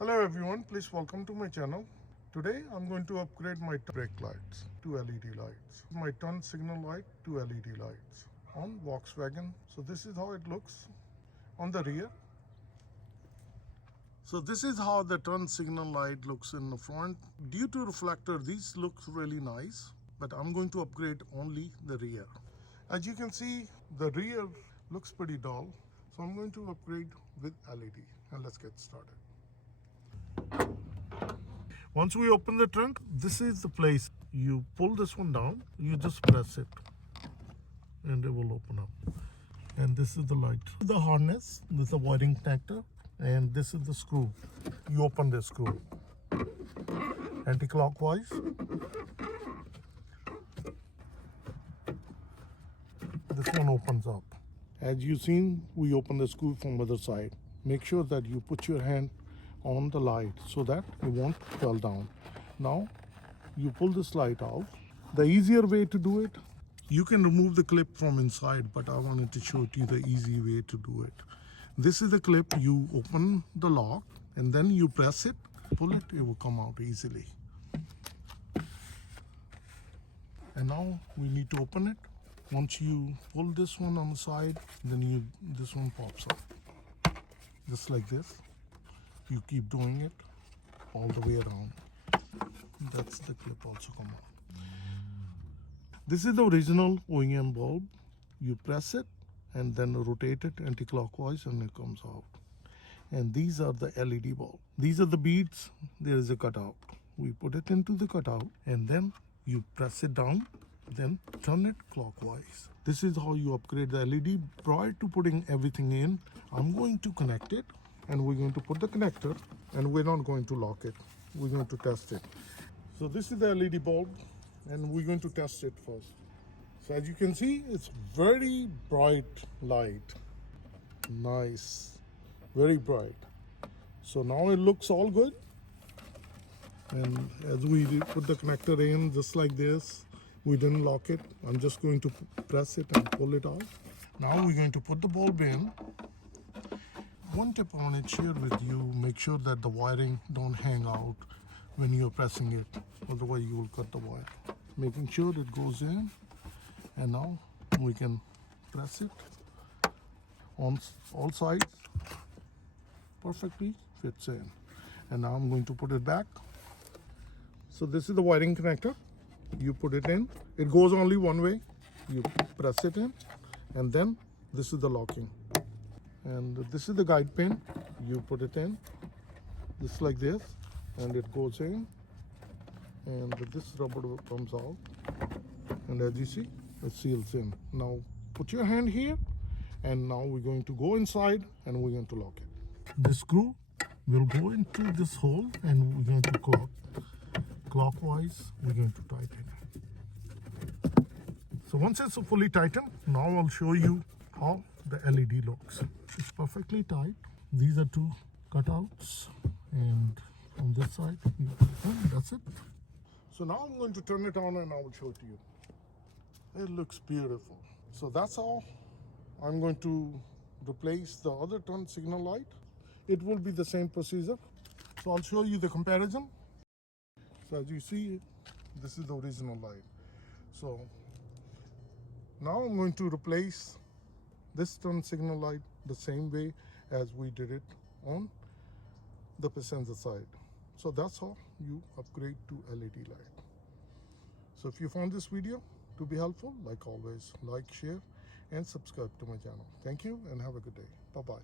Hello everyone, please welcome to my channel. Today I'm going to upgrade my brake lights to LED lights, my turn signal light to LED lights on Volkswagen. So this is how it looks on the rear. So this is how the turn signal light looks in the front. Due to reflector, these look really nice, but I'm going to upgrade only the rear. As you can see, the rear looks pretty dull. So I'm going to upgrade with LED, and let's get started. Once we open the trunk, this is the place. You pull this one down, you just press it and it will open up. And this is the light. The harness, this is the wiring connector, and this is the screw. You open this screw anti-clockwise. This one opens up. As you've seen, we open the screw from the other side. Make sure that you put your hand on the light so that it won't fall down. Now you pull this light out. The easier way to do it, you can remove the clip from inside, but I wanted to show you the easy way to do it. This is the clip. You open the lock and then you press it, pull it, it will come out easily. And now we need to open it. Once you pull this one on the side, then this one pops up just like this. You keep doing it all the way around. That's the clip also come out. This is the original OEM bulb. You press it and then rotate it anti-clockwise and it comes out. And these are the LED bulb. These are the beads. There is a cutout. We put it into the cutout and then you press it down, then turn it clockwise. This is how you upgrade the LED. Prior to putting everything in, I'm going to connect it. And we're going to put the connector and we're not going to lock it. We're going to test it. So this is the LED bulb and we're going to test it first. So as you can see, it's very bright light. Nice, very bright. So now it looks all good. And as we put the connector in just like this, we didn't lock it. I'm just going to press it and pull it out. Now we're going to put the bulb in. One tip I want to share with you, make sure that the wiring don't hang out when you're pressing it, otherwise you will cut the wire. Making sure it goes in, and now we can press it on all sides, perfectly fits in. And now I'm going to put it back. So this is the wiring connector. You put it in, it goes only one way. You press it in, and then this is the locking. And this is the guide pin. You put it in just like this and it goes in, and this rubber comes out, and as you see, it seals in. Now put your hand here, and now we're going to go inside and we're going to lock it. The screw will go into this hole and we're going to clockwise, we're going to tighten it. So once it's fully tightened, now I'll show you how the LED looks. It's perfectly tight. These are two cutouts, and on this side you put it in. That's it. So now I'm going to turn it on and I will show it to you. It looks beautiful. So that's all. I'm going to replace the other turn signal light. It will be the same procedure. So I'll show you the comparison. So as you see, this is the original light. So now I'm going to replace this turn signal light the same way as we did it on the passenger side. So that's how you upgrade to LED light. So if you found this video to be helpful, like always, like, share, and subscribe to my channel. Thank you and have a good day. Bye-bye.